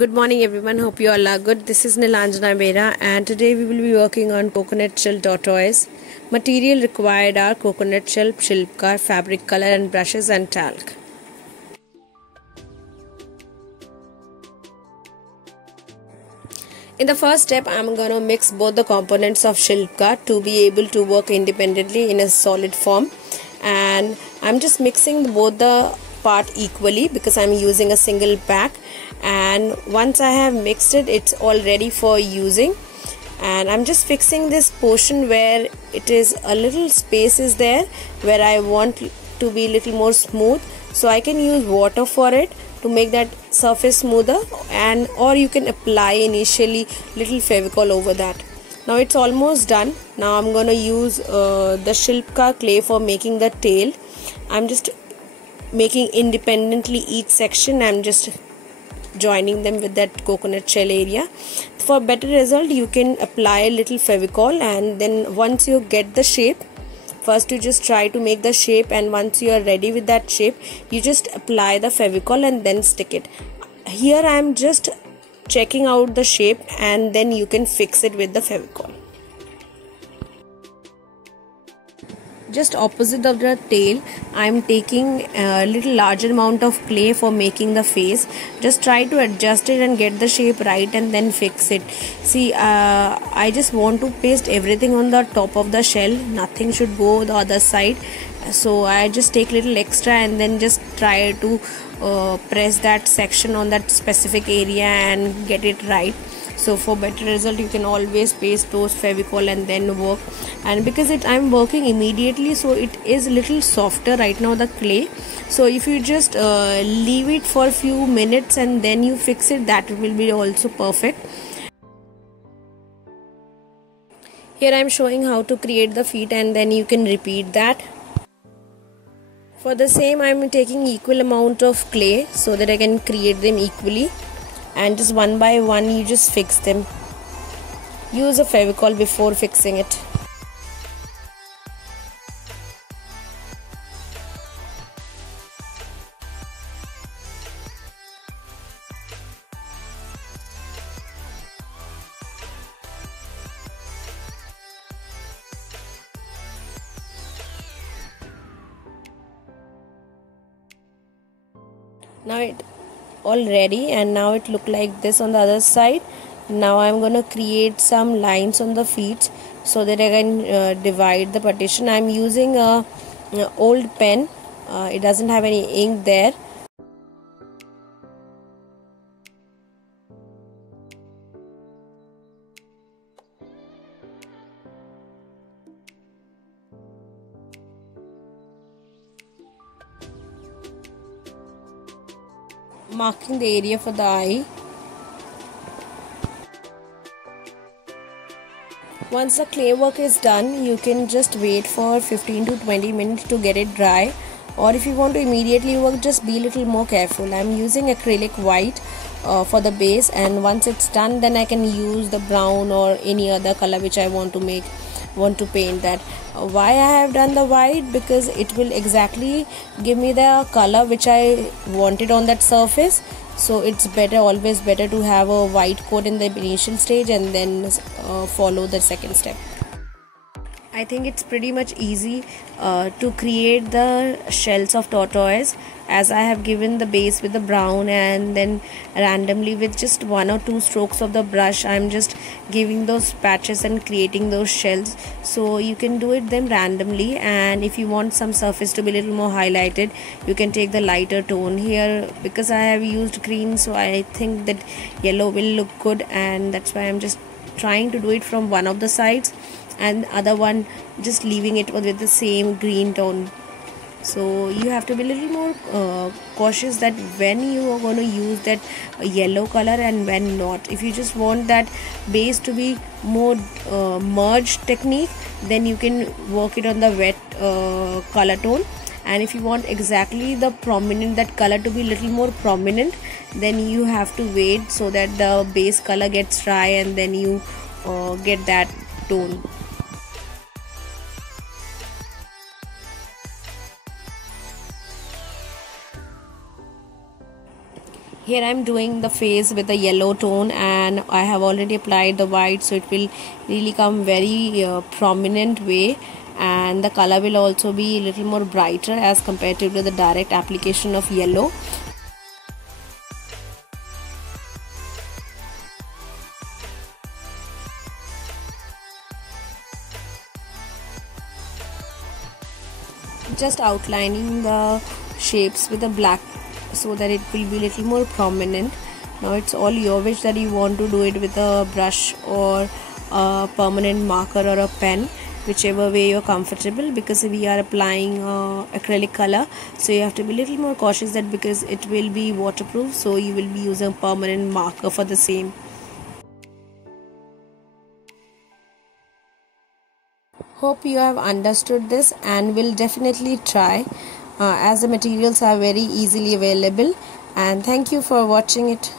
Good morning everyone, hope you all are good. This is Nilanjana Bera and today we will be working on coconut shell tortoise. Material required are coconut shell, shilpkar, fabric color and brushes and talc. In the first step, I am going to mix both the components of shilpkar to be able to work independently in a solid form, and I am just mixing both the part equally because I am using a single pack. And once I have mixed it, it's all ready for using, and I'm just fixing this portion where it is a little space is there where I want to be a little more smooth, so I can use water for it to make that surface smoother, and or you can apply initially little Fevicol over that. Now it's almost done. Now I'm gonna use the shilpkar clay for making the tail. I'm just making independently each section. I'm just joining them with that coconut shell area. For better result, you can apply a little Fevicol, and then once you get the shape, first you just try to make the shape, and once you are ready with that shape, you just apply the Fevicol and then stick it. Here I am just checking out the shape, and then you can fix it with the Fevicol. Just opposite of the tail, I am taking a little larger amount of clay for making the face. Just try to adjust it and get the shape right and then fix it. See, I just want to paste everything on the top of the shell. Nothing should go the other side. So I just take little extra and then just try to press that section on that specific area and get it right. So for better result, you can always paste those Fevicol and then work. And because I'm working immediately, so it is a little softer right now, the clay. So if you just leave it for a few minutes and then you fix it, that will be also perfect. Here I am showing how to create the feet, and then you can repeat that. For the same, I am taking equal amount of clay so that I can create them equally, and just one by one you just fix them. Use a Fevicol before fixing it. Now it all ready, and now it look like this on the other side. Now I'm gonna create some lines on the feet so that I can divide the partition. I'm using a old pen. It doesn't have any ink there. Marking the area for the eye. Once the clay work is done, you can just wait for 15 to 20 minutes to get it dry, or if you want to immediately work, just be a little more careful. I'm using acrylic white for the base, and once it's done, then I can use the brown or any other color which I want to paint that. Why I have done the white? Because it will exactly give me the color which I wanted on that surface. So it's always better to have a white coat in the initial stage and then follow the second step. I think it's pretty much easy to create the shells of tortoise, as I have given the base with the brown, and then randomly with just 1 or 2 strokes of the brush I'm just giving those patches and creating those shells. So you can do it them randomly, and if you want some surface to be a little more highlighted, you can take the lighter tone. Here, because I have used green, so I think that yellow will look good, and that's why I'm just trying to do it from one of the sides, and other one just leaving it with the same green tone. So you have to be a little more cautious that when you are going to use that yellow color and when not. If you just want that base to be more merged technique, then you can work it on the wet color tone, and if you want exactly the prominent, that color to be a little more prominent, then you have to wait so that the base color gets dry, and then you get that tone. Here I'm doing the face with the yellow tone, and I have already applied the white, so it will really come very prominent way, and the color will also be a little more brighter as compared to the direct application of yellow. Just outlining the shapes with the black so that it will be little more prominent. Now it's all your wish that you want to do it with a brush or a permanent marker or a pen, whichever way you're comfortable, because we are applying acrylic color, so you have to be a little more cautious that because it will be waterproof, so you will be using permanent marker for the same. Hope you have understood this and will definitely try, as the materials are very easily available, and thank you for watching it.